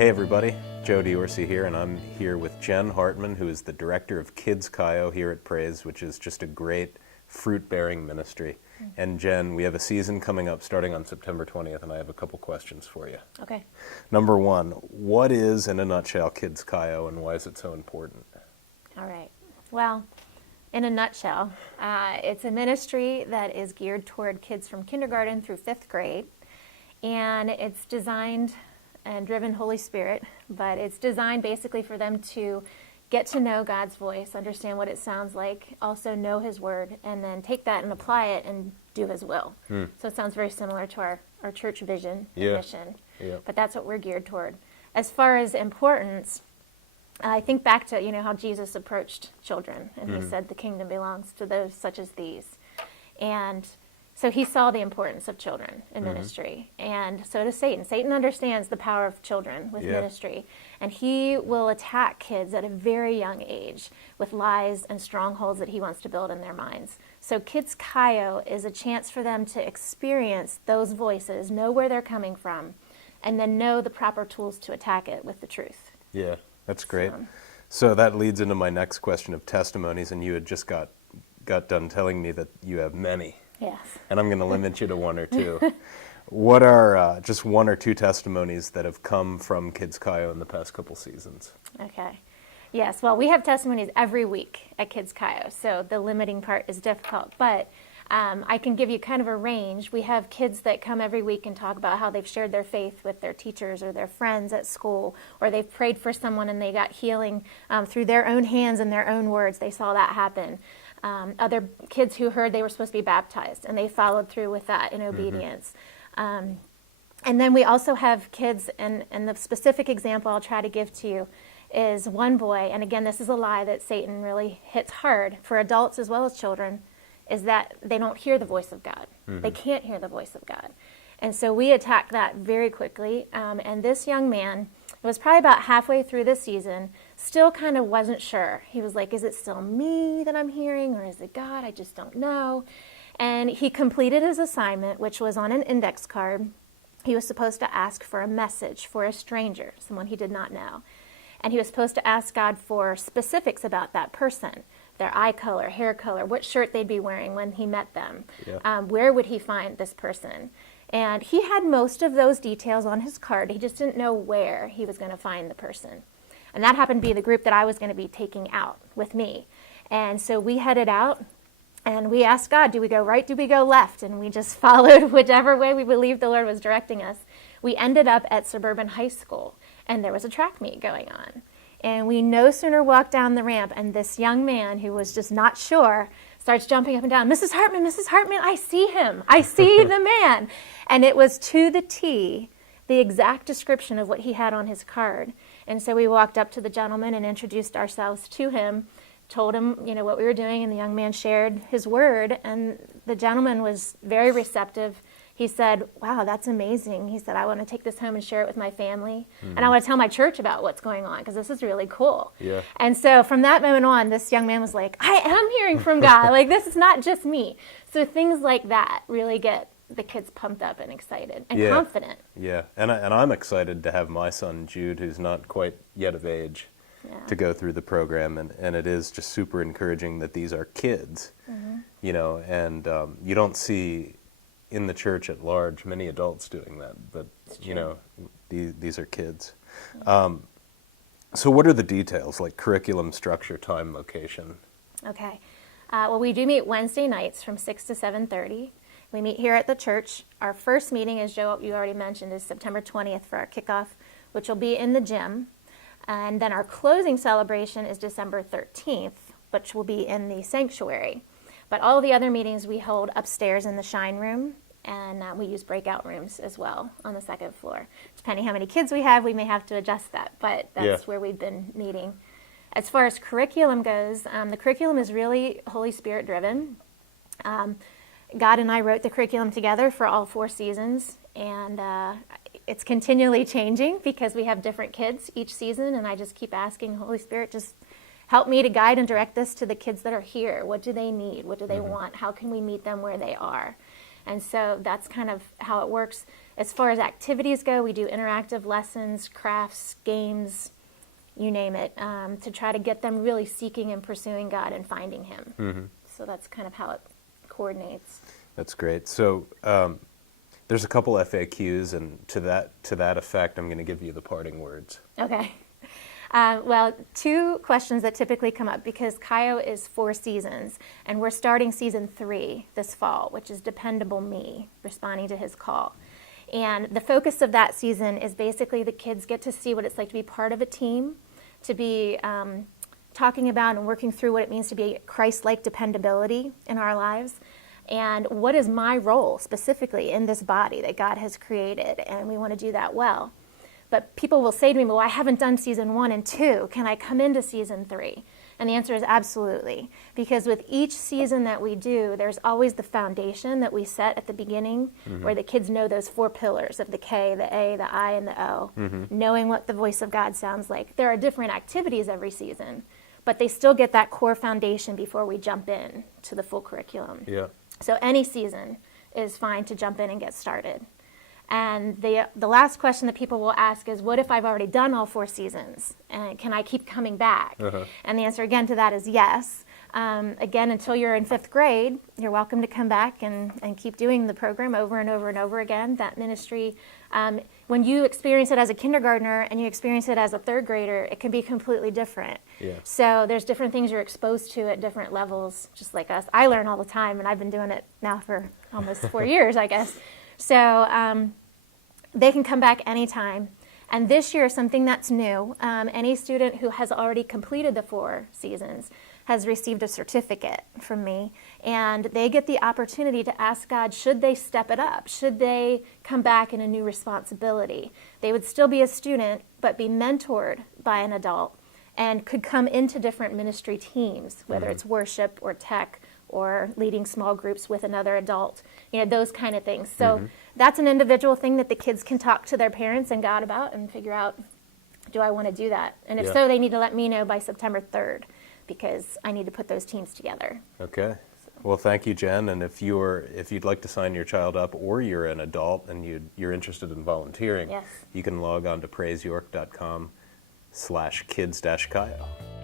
Hey everybody, Joe Diorsi here, and I'm here with Jen Hartman, who is the director of Kids KAIO here at Praise, which is just a great fruit-bearing ministry. And Jen, we have a season coming up starting on September 20th, and I have a couple questions for you. Okay. Number one, what is, in a nutshell, Kids KAIO, and why is it so important? All right. Well, in a nutshell, it's a ministry that is geared toward kids from kindergarten through 5th grade, and it's designed and driven Holy Spirit, but it's designed basically for them to get to know God's voice, understand what it sounds like, also know His Word, and then take that and apply it and do His will. So it sounds very similar to our church vision and mission, but that's what we're geared toward. As far as importance, I think back to, how Jesus approached children, and He said the kingdom belongs to those such as these. And so He saw the importance of children in ministry, and so does Satan. Satan understands the power of children with ministry, and he will attack kids at a very young age with lies and strongholds that he wants to build in their minds. So Kids KAIO is a chance for them to experience those voices, know where they're coming from, and then know the proper tools to attack it with the truth. Yeah, that's great. So that leads into my next question of testimonies, and you had just got done telling me that you have many. Yes. And I'm going to limit you to one or two. What are just one or two testimonies that have come from Kids KAIO in the past couple seasons? Okay. Yes, well, we have testimonies every week at Kids KAIO, so the limiting part is difficult, but I can give you kind of a range. We have kids that come every week and talk about how they've shared their faith with their teachers or their friends at school, or they've prayed for someone and they got healing through their own hands and their own words. They saw that happen. Other kids who heard they were supposed to be baptized, and they followed through with that in obedience. And then we also have kids, and the specific example I'll try to give to you is one boy, and again, this is a lie that Satan really hits hard for adults as well as children, is that they don't hear the voice of God. They can't hear the voice of God. And so we attack that very quickly. And this young man, it was probably about halfway through the season, still kind of wasn't sure. He was like, is it still me that I'm hearing, or is it God? I just don't know. And he completed his assignment, which was on an index card. He was supposed to ask for a message for a stranger, someone he did not know. And he was supposed to ask God for specifics about that person, their eye color, hair color, what shirt they'd be wearing when he met them. Where would he find this person? And he had most of those details on his card. He just didn't know where he was going to find the person. And that happened to be the group that I was going to be taking out with me. And so we headed out, and we asked God, do we go right, do we go left? And we just followed whichever way we believed the Lord was directing us. We ended up at Suburban High School, and there was a track meet going on. And we no sooner walked down the ramp, and this young man who was just not sure starts jumping up and down, Mrs. Hartman, I see him. I see the man. And it was to the T, the exact description of what he had on his card. And so we walked up to the gentleman and introduced ourselves to him, told him, what we were doing, and the young man shared his word, and the gentleman was very receptive. He said, wow, that's amazing. He said, I want to take this home and share it with my family, and I want to tell my church about what's going on, because this is really cool. And so from that moment on, this young man was like, I am hearing from God. Like, this is not just me. So things like that really get the kids pumped up and excited and confident. Yeah, and I'm excited to have my son Jude, who's not quite yet of age, to go through the program, and it is just super encouraging that these are kids, and you don't see in the church at large many adults doing that, but these are kids. So what are the details, like curriculum, structure, time, location? Okay. Well, we do meet Wednesday nights from 6 to 7:30. We meet here at the church. Our first meeting, as Joe, you already mentioned, is September 20th for our kickoff, which will be in the gym. And then our closing celebration is December 13th, which will be in the sanctuary. But all the other meetings we hold upstairs in the Shine Room, and we use breakout rooms as well on the second floor. Depending how many kids we have, we may have to adjust that, but that's where we've been meeting. As far as curriculum goes, the curriculum is really Holy Spirit driven. God and I wrote the curriculum together for all 4 seasons, and it's continually changing because we have different kids each season, and I just keep asking Holy Spirit, just help me to guide and direct this to the kids that are here. What do they need? What do they want? How can we meet them where they are? And so that's kind of how it works. As far as activities go, we do interactive lessons, crafts, games, you name it, to try to get them really seeking and pursuing God and finding Him. So that's kind of how it coordinates. That's great. So there's a couple FAQs, and to that effect, I'm going to give you the parting words. Okay. Well, 2 questions that typically come up, because KAIO is 4 seasons, and we're starting season 3 this fall, which is Dependable Me, responding to His call. And the focus of that season is basically the kids get to see what it's like to be part of a team, to be talking about and working through what it means to be Christ-like dependability in our lives. And what is my role specifically in this body that God has created? And we want to do that well. But people will say to me, well, I haven't done season 1 and 2. Can I come into season 3? And the answer is absolutely. Because with each season that we do, there's always the foundation that we set at the beginning, where the kids know those 4 pillars of the K, the A, the I, and the O, knowing what the voice of God sounds like. There are different activities every season, but they still get that core foundation before we jump in to the full curriculum. Yeah. So any season is fine to jump in and get started. And the last question that people will ask is, what if I've already done all 4 seasons? And can I keep coming back? And the answer again to that is yes. Again, until you're in 5th grade, you're welcome to come back and keep doing the program over and over and over again. That ministry, when you experience it as a kindergartner and you experience it as a 3rd grader, it can be completely different. Yeah. So there's different things you're exposed to at different levels, just like us. I learn all the time, and I've been doing it now for almost 4 years, I guess. So they can come back anytime. And this year, something that's new, any student who has already completed the 4 seasons has received a certificate from me, and they get the opportunity to ask God, should they step it up? Should they come back in a new responsibility? They would still be a student, but be mentored by an adult, and could come into different ministry teams, whether it's worship or tech or leading small groups with another adult, those kind of things. So that's an individual thing that the kids can talk to their parents and God about and figure out, do I want to do that? And if so, they need to let me know by September 3rd, because I need to put those teams together. Okay. Well, thank you, Jen. And if you'd like to sign your child up, or you're an adult and you're interested in volunteering, you can log on to praiseyork.com/kids-KAIO.